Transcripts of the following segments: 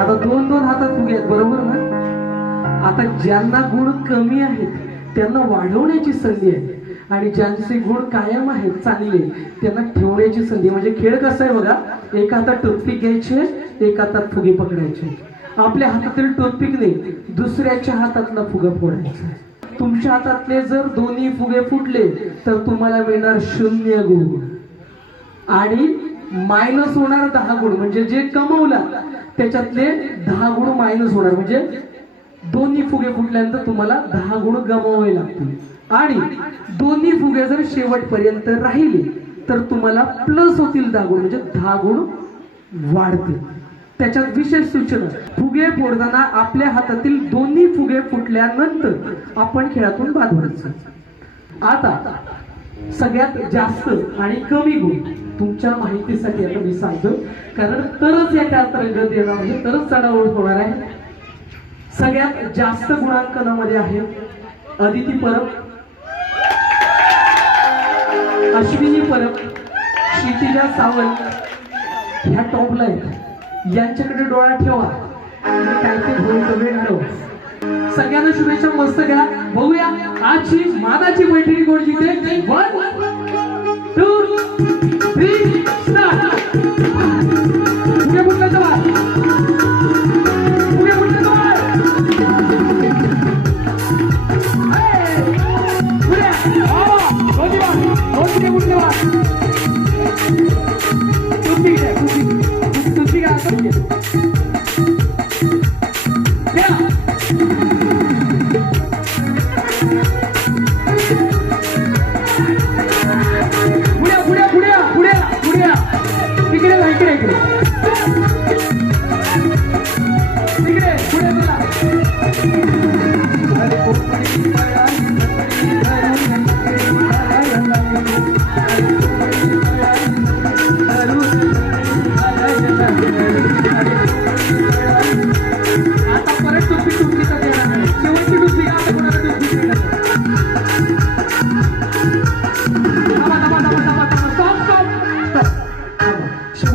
आता दोन दोन हातात फुगे आहेत बरोबर ना? आता ज्यांना गुण कमी आहेत त्यांना वाढवण्याची संधी आहे. आणि ज्यांचे गुण कायम आहेत चांगले त्यांना ठेवण्याची संधी म्हणजे खेळ कसा आहे बघा? एका हातात टोपिक घ्यायचे एक हातात फुगे पकडायचे. आपल्या हातातील नाही दुसऱ्याच्या हातातला फुगा फोडायचा तुमच्या हातातले जर दोन्ही फुगे फुटले तर तुम्हाला मिळणार शून्य गुण. आणि मायनस होणार दहा गुण. म्हणजे जे कमवला त्याच्यातले दहा गुण मायनस होणार. म्हणजे दोन्ही फुगे फुटल्यानंतर तुम्हाला दहा गुण गमवावे लागतील. आणि दोन्ही फुगे जर शेवटपर्यंत राहिले तर तुम्हाला प्लस होतील दहा गुण. म्हणजे दहा गुण वाढतील. त्याच्यात विशेष सूचना. फुगे फोडताना आपल्या हातातील दोन्ही फुगे फुटल्यानंतर आपण खेळातून बाद व्हायचं. आता सगळ्यात जास्त आणि कमी गुण. तुमच्या माहितीसाठी आता मी सांगतो. कारण तरच या त्यात रंगत येणार आहे तरच चढाओढ होणार आहे. सगळ्यात जास्त गुणांकनामध्ये आहे अदिती परब अश्विनी परब क्षितिजा सावंत ह्या टॉपला आहेत. यांच्याकडे डोळा ठेवा. आणि काय ते सगळ्यांना शुभेच्छा मस्त घ्या. बघूया आजची मानाची मैत्रिणी कोण जिथे वन टू Beat.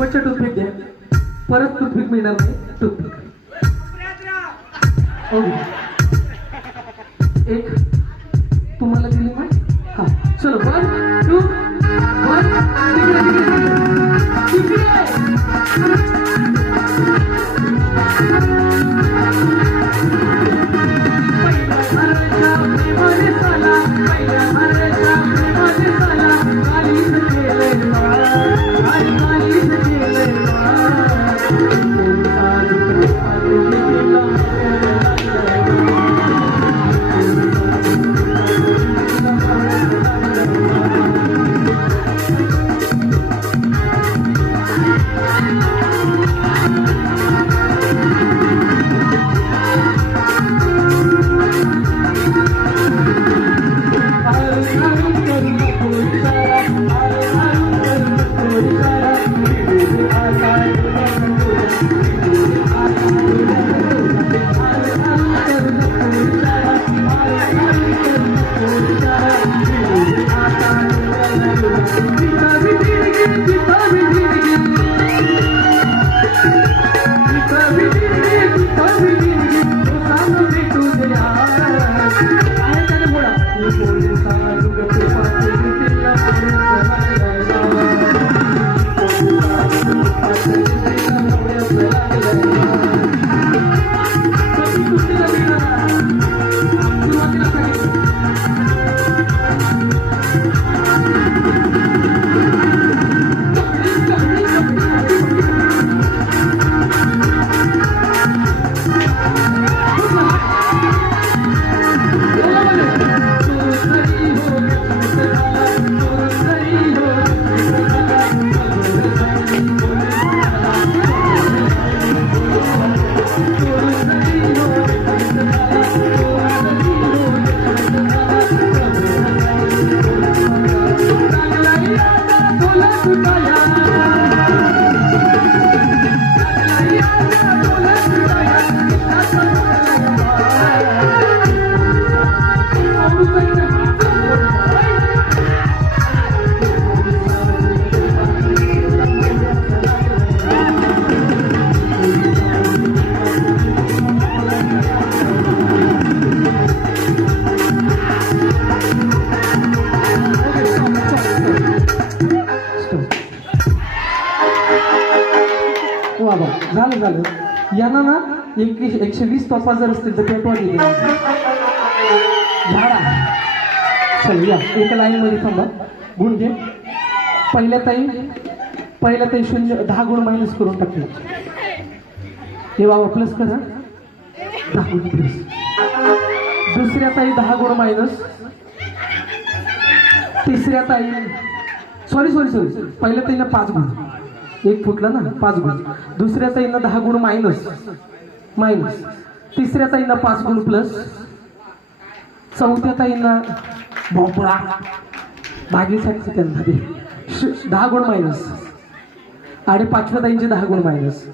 शेवटच्या टूथपिक द्या. परत टूथपिक मिळणार नाही टूथपिक एक. तुम्हाला दिली माय? हा. चलो one two one and Maya बघ झालं? यांना ना एक एकशे वीस तोफा जर असतील तर पेटवा दिले. झाडा. चल या. एका लाईन मध्ये थांबा. गुण घे. पहिल्या ताई पहिल्या ताई शून्य दहा गुण मायनस करून टाकले. हे बाबा प्लस करा. दहा गुण प्लस दुसऱ्या ताई दहा गुण मायनस तिसऱ्या ताई सॉरी सॉरी सॉरी पहिल्या ताईला पाच गुण. एक फुटला ना पाच गुण. दुसऱ्याचा येणं दहा गुण मायनस मायनस तिसऱ्याचा येणं पाच गुण प्लस चौथ्याचा येणं भोपळा. भागीसाठी त्यांना श- दहा गुण मायनस आणि पाचव्या ताईंचे दहा गुण मायनस